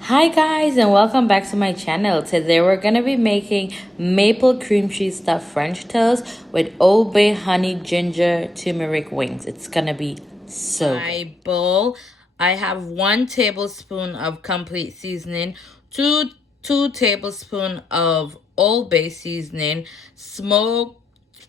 Hi guys and welcome back to my channel. Today we're gonna be making maple cream cheese stuffed French toast with Old Bay honey ginger turmeric wings. It's gonna be so good. My bowl, I have 1 tablespoon of complete seasoning, two tablespoon of Old Bay seasoning, smoked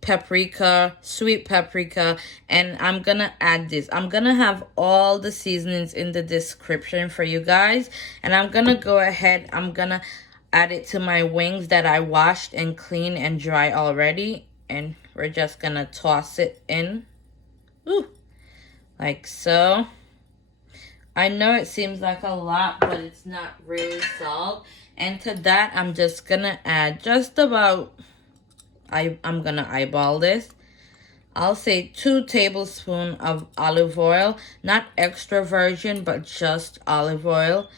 paprika, sweet paprika, and I'm gonna add this. I'm gonna have all the seasonings in the description for you guys, and I'm gonna go ahead, I'm gonna add it to my wings that I washed and cleaned and dry already, and we're just gonna toss it in. Ooh, like so. I know it seems like a lot, but it's not really salt. And to that, I'm just gonna add just about, I'm gonna eyeball this. I'll say 2 tablespoons of olive oil, not extra virgin, but just olive oil.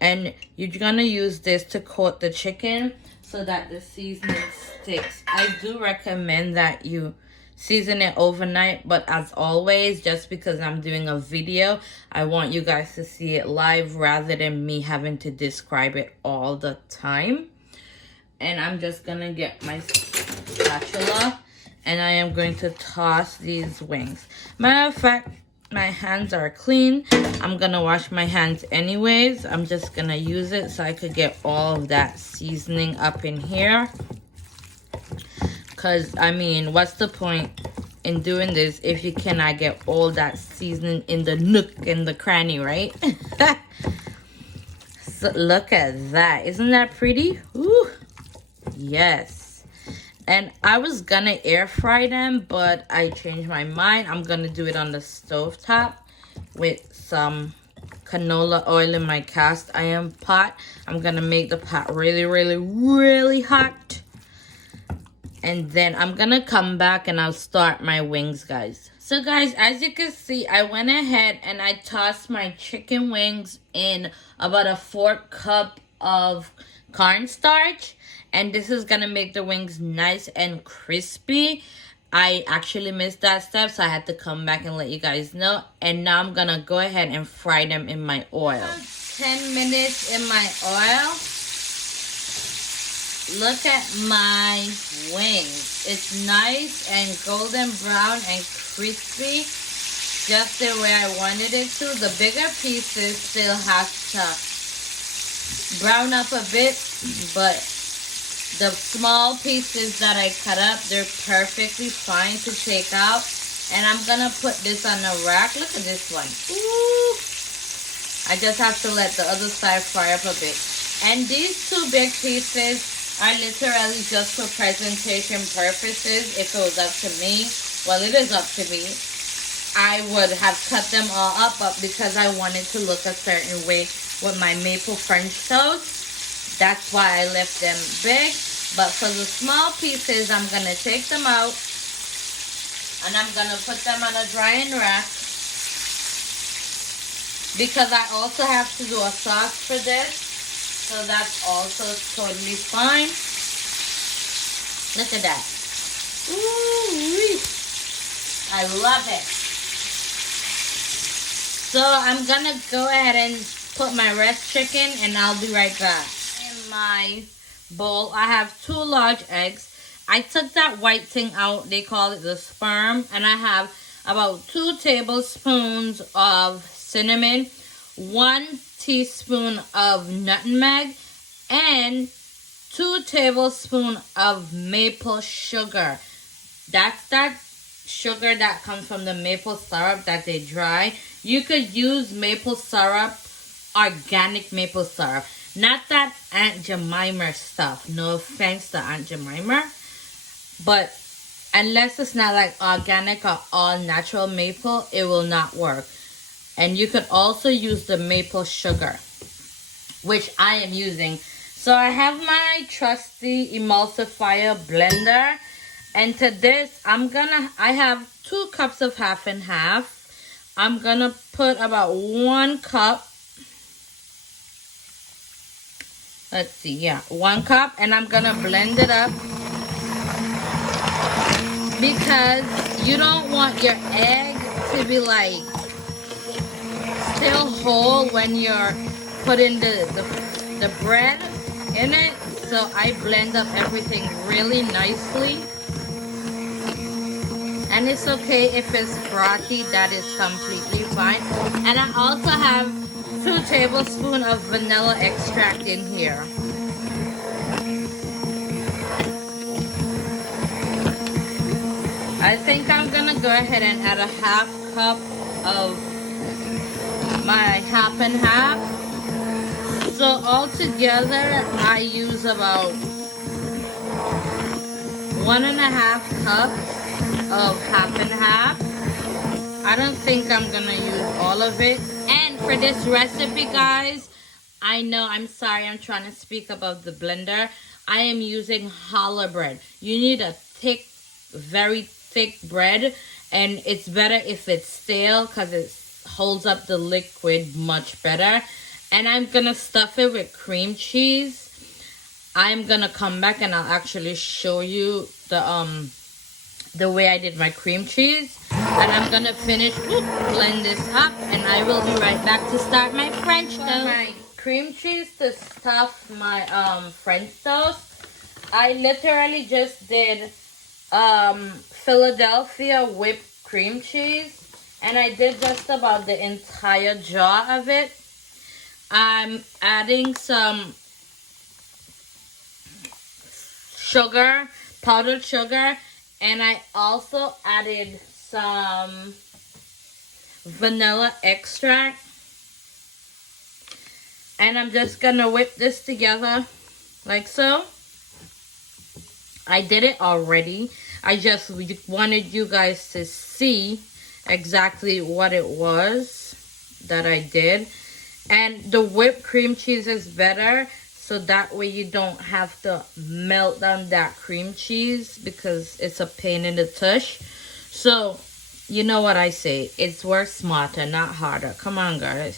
And you're gonna use this to coat the chicken so that the seasoning sticks. I do recommend that you season it overnight, but as always, just because I'm doing a video, I want you guys to see it live rather than me having to describe it all the time. And I'm just gonna get my spatula and I am going to toss these wings. Matter of fact, my hands are clean. I'm gonna wash my hands anyways. I'm just gonna use it so I could get all of that seasoning up in here. Cause I mean, what's the point in doing this if you cannot get all that seasoning in the nook and the cranny, right? So look at that. Isn't that pretty? Ooh. Yes. And I was gonna air fry them, but I changed my mind. I'm gonna do it on the stovetop with some canola oil in my cast iron pot. I'm gonna make the pot really hot. And then I'm gonna come back and I'll start my wings, guys. So guys, as you can see, I went ahead and I tossed my chicken wings in about a 4 cup of cornstarch. And this is gonna make the wings nice and crispy. I actually missed that step, so I had to come back and let you guys know. And now I'm gonna go ahead and fry them in my oil. 10 minutes in my oil. Look at my wings. It's nice and golden brown and crispy, just the way I wanted it to. The bigger pieces still have to brown up a bit, but the small pieces that I cut up, they're perfectly fine to take out. And I'm gonna put this on a rack. Look at this one. Ooh. I just have to let the other side fry up a bit. And these 2 big pieces are literally just for presentation purposes. If it was up to me, well, it is up to me, I would have cut them all up, but because I wanted to look a certain way with my maple French toast, that's why I left them big. But for the small pieces, I'm going to take them out and I'm going to put them on a drying rack, because I also have to do a sauce for this. So that's also totally fine. Look at that. Ooh, I love it. So I'm going to go ahead and put my rest chicken and I'll be right back. My bowl, I have 2 large eggs. I took that white thing out, they call it the sperm, and I have about 2 tablespoons of cinnamon, 1 teaspoon of nutmeg, and 2 tablespoons of maple sugar. That's that sugar that comes from the maple syrup that they dry. You could use maple syrup, organic maple syrup. Not that Aunt Jemima stuff. No offense to Aunt Jemima. But unless it's not like organic or all natural maple, it will not work. And you could also use the maple sugar, which I am using. So I have my trusty emulsifier blender. And to this, I have 2 cups of half and half. I'm gonna put about 1 cup. Let's see, yeah, 1 cup, and I'm gonna blend it up because you don't want your egg to be like still whole when you're putting the bread in it. So I blend up everything really nicely. And it's okay if it's frothy, that is completely fine. And I also have 2 tablespoons of vanilla extract in here. I think I'm gonna go ahead and add a half cup of my half and half. So altogether I use about 1.5 cups of half and half. I don't think I'm gonna use all of it. And for this recipe, guys, I know, I'm sorry, I'm trying to speak about the blender. I am using challah bread. You need a thick, very thick bread, and it's better if it's stale because it holds up the liquid much better. And I'm gonna stuff it with cream cheese. I'm gonna come back and I'll actually show you the way I did my cream cheese. And I'm gonna finish, blend this up, and I will be right back to start my French toast. My cream cheese to stuff my French toast, I literally just did Philadelphia whipped cream cheese, and I did just about the entire jar of it. I'm adding some sugar, powdered sugar, and I also added some vanilla extract. And I'm just gonna whip this together like so. I did it already. I just wanted you guys to see exactly what it was that I did. And the whipped cream cheese is better, so that way you don't have to melt down that cream cheese because it's a pain in the tush. So, you know what I say, it's work smarter, not harder. Come on, guys.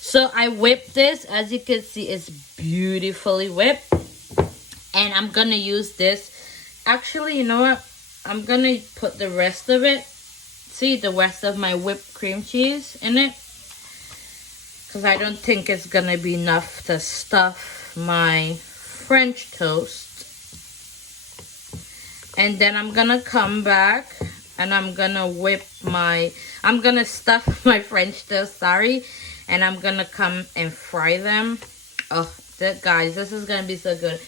So I whipped this. As you can see, it's beautifully whipped. And I'm gonna use this. Actually, you know what? I'm gonna put the rest of it, see, the rest of my whipped cream cheese in it, because I don't think it's gonna be enough to stuff my French toast. And then I'm gonna come back and I'm gonna I'm gonna stuff my French toast, sorry, and I'm gonna come and fry them. Oh, guys, this is gonna be so good.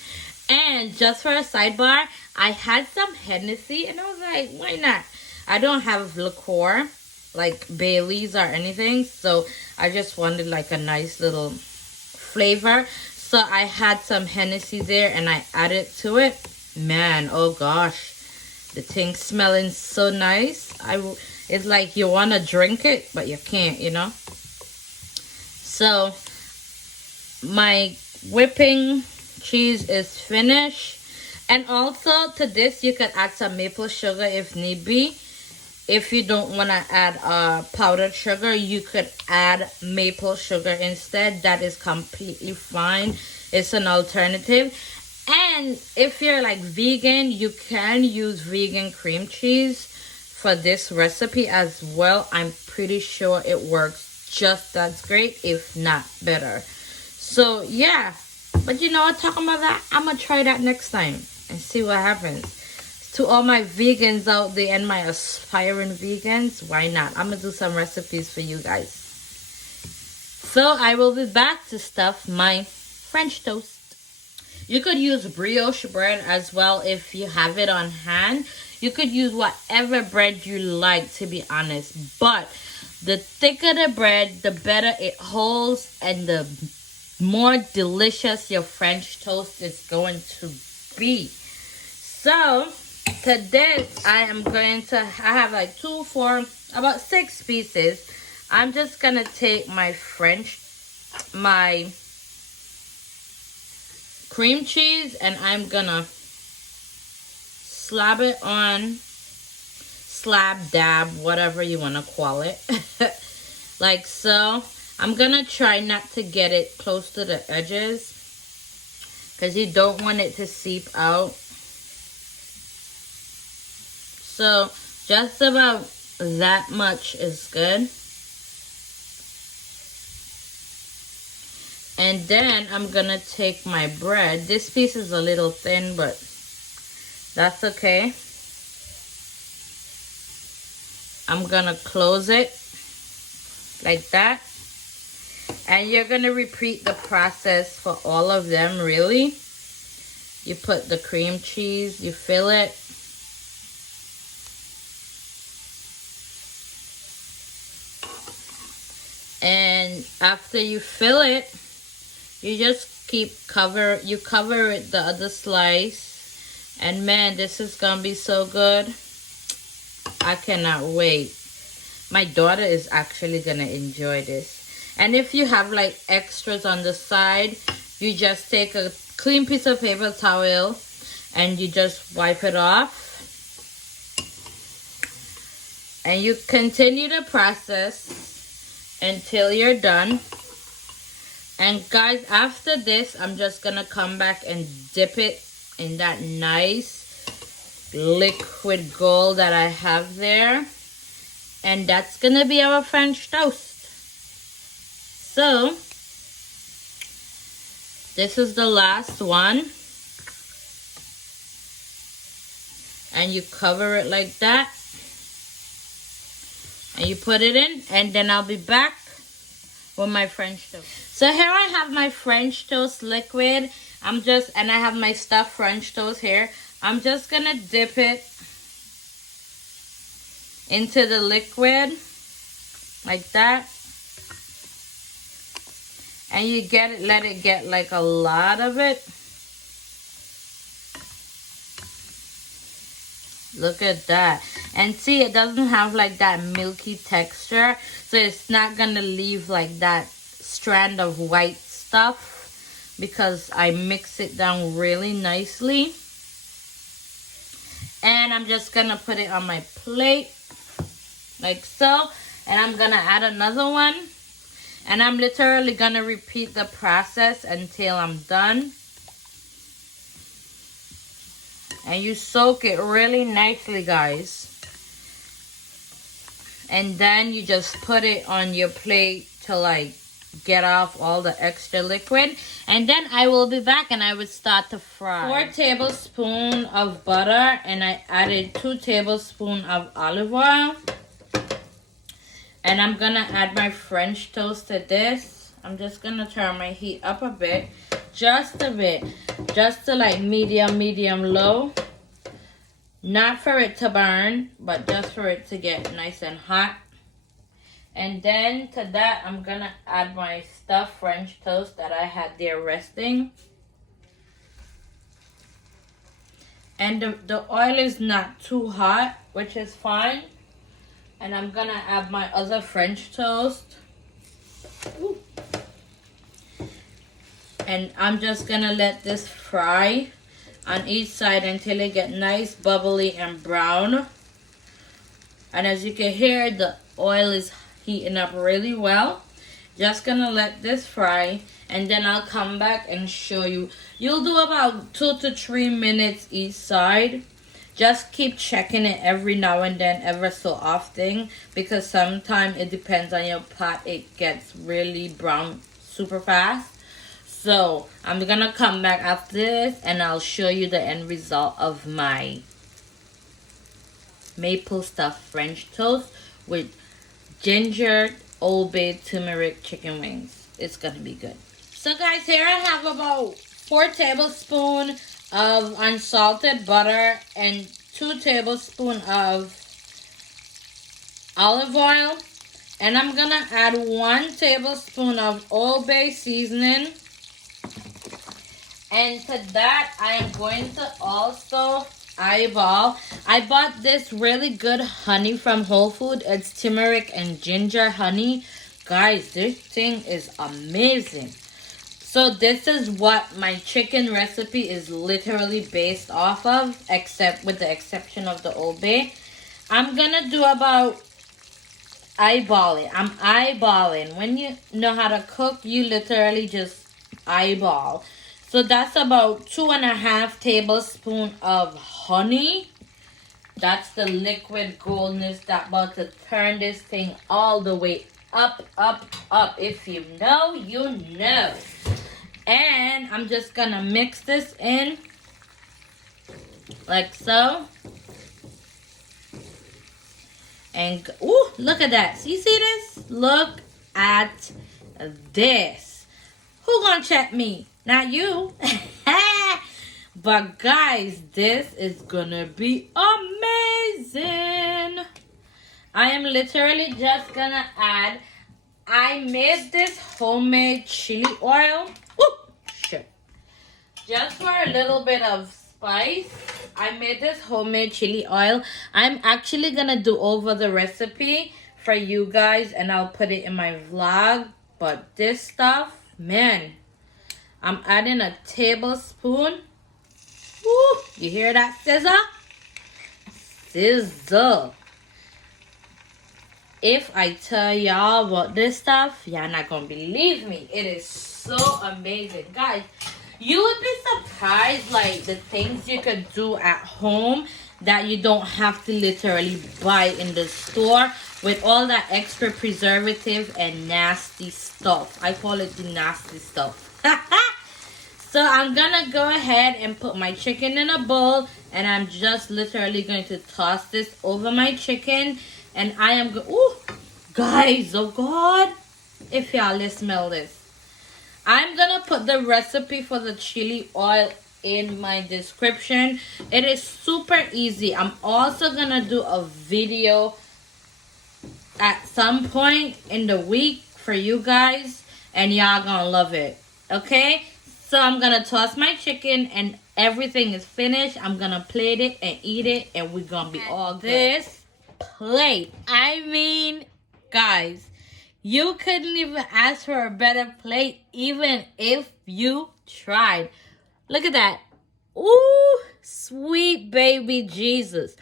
And just for a sidebar, I had some Hennessy and I was like, why not? I don't have liqueur like Bailey's or anything, so I just wanted like a nice little flavor. So I had some Hennessy there and I added to it. Man, oh gosh, the thing's smelling so nice. It's like you want to drink it, but you can't, you know. So my whipping cheese is finished. And also to this, you could add some maple sugar if need be. If you don't want to add powdered sugar, you could add maple sugar instead. That is completely fine. It's an alternative. And if you're like vegan, you can use vegan cream cheese for this recipe as well. I'm pretty sure it works just as great, if not better. So yeah, but you know what, talking about that, I'm gonna try that next time and see what happens. To all my vegans out there and my aspiring vegans, why not? I'm gonna do some recipes for you guys. So I will be back to stuff my French toast. You could use brioche bread as well if you have it on hand. You could use whatever bread you like, to be honest. But the thicker the bread, the better it holds, and the more delicious your French toast is going to be. So to this, I have like 2, 4, about 6 pieces. I'm just gonna take my cream cheese and I'm gonna slab it on, dab, whatever you want to call it. Like so. I'm gonna try not to get it close to the edges because you don't want it to seep out. So just about that much is good. And then I'm gonna take my bread. This piece is a little thin, but that's okay. I'm gonna close it like that. And you're gonna repeat the process for all of them, really. You put the cream cheese, you fill it. And after you fill it, you just cover it the other slice. And man, this is gonna be so good. I cannot wait. My daughter is actually gonna enjoy this. And if you have like extras on the side, you just take a clean piece of paper towel and you just wipe it off. And you continue the process until you're done. And guys, after this, I'm just gonna come back and dip it in that nice liquid gold that I have there. And that's gonna be our French toast. So, this is the last one. And you cover it like that. And you put it in. And then I'll be back with my French toast. So here I have my French toast liquid. And I have my stuffed French toast here. I'm just gonna dip it into the liquid like that. And you let it get like a lot of it. Look at that. And see, it doesn't have like that milky texture. So it's not gonna leave like that strand of white stuff because I mix it down really nicely. And I'm just gonna put it on my plate like so. And I'm gonna add another one. And I'm literally gonna repeat the process until I'm done. And you soak it really nicely, guys. And then you just put it on your plate to like get off all the extra liquid. And then I will be back and I will start to fry. 4 tablespoons of butter, and I added 2 tablespoons of olive oil. And I'm gonna add my French toast to this. I'm just gonna turn my heat up a bit. Just a bit. Just to like medium low. Not for it to burn, but just for it to get nice and hot. And then to that, I'm gonna add my stuffed French toast that I had there resting. And the oil is not too hot, which is fine. And I'm gonna add my other French toast. Ooh. And I'm just gonna let this fry on each side until it get nice, bubbly, and brown. And as you can hear, the oil is heating up really well. Just gonna let this fry, and then I'll come back and show you. You'll do about 2 to 3 minutes each side. Just keep checking it every now and then, ever so often, because sometimes it depends on your pot. It gets really brown super fast. So I'm gonna come back after this and I'll show you the end result of my maple stuffed French toast with ginger, Oldbay, turmeric chicken wings. It's gonna be good. So guys, here I have about 4 tablespoons of unsalted butter and 2 tablespoons of olive oil. And I'm gonna add 1 tablespoon of Oldbay seasoning. And to that, I am going to also eyeball. I bought this really good honey from Whole Foods. It's turmeric and ginger honey. Guys, this thing is amazing. So this is what my chicken recipe is literally based off of, except with the exception of the Oldbay. I'm gonna do about eyeballing. I'm eyeballing. When you know how to cook, you literally just eyeball. So that's about 2.5 tablespoons of honey. That's the liquid goldness that's about to turn this thing all the way up, up, up. If you know, you know. And I'm just gonna mix this in like so. And ooh, look at that. So you see this? Look at this. Who gonna check me? Not you. But guys, this is gonna be amazing. I am literally just gonna add, I made this homemade chili oil. Ooh, shit. Just for a little bit of spice, I made this homemade chili oil. I'm actually gonna do over the recipe for you guys and I'll put it in my vlog. But this stuff, man, I'm adding a tablespoon. Woo, you hear that sizzle? Sizzle. If I tell y'all about this stuff, y'all not gonna believe me. It is so amazing. Guys, you would be surprised like the things you could do at home that you don't have to literally buy in the store with all that extra preservative and nasty stuff. I call it the nasty stuff. So I'm gonna go ahead and put my chicken in a bowl and I'm just literally going to toss this over my chicken. And I am ooh, guys, oh God, if y'all smell this. I'm gonna put the recipe for the chili oil in my description. It is super easy. I'm also gonna do a video at some point in the week for you guys and y'all gonna love it. Okay, so I'm gonna toss my chicken and everything is finished. I'm gonna plate it and eat it and we're gonna be all good. This plate, I mean, guys, you couldn't even ask for a better plate even if you tried. Look at that. Ooh, sweet baby Jesus.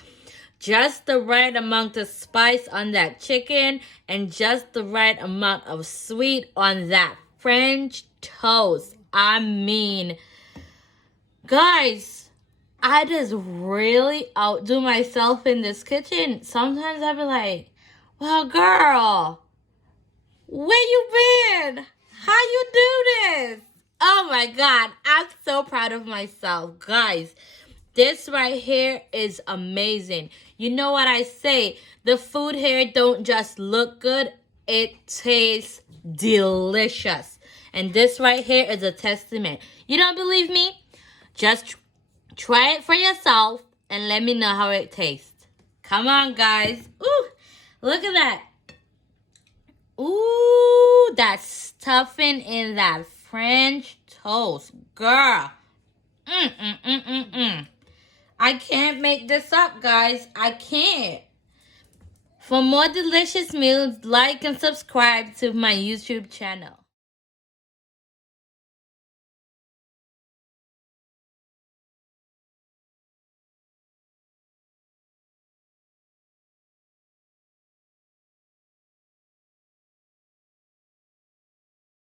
Just the right amount of spice on that chicken and just the right amount of sweet on that French toast. I mean, guys, I just really outdo myself in this kitchen. Sometimes I be like, well, girl, where you been? How you do this? Oh my God, I'm so proud of myself. Guys, this right here is amazing. You know what I say? The food here don't just look good, it tastes delicious. And this right here is a testament. You don't believe me? Just try it for yourself and let me know how it tastes. Come on, guys. Ooh, look at that. Ooh, that stuffing in that French toast. Girl. I can't make this up, guys. I can't. For more delicious meals, like and subscribe to my YouTube channel.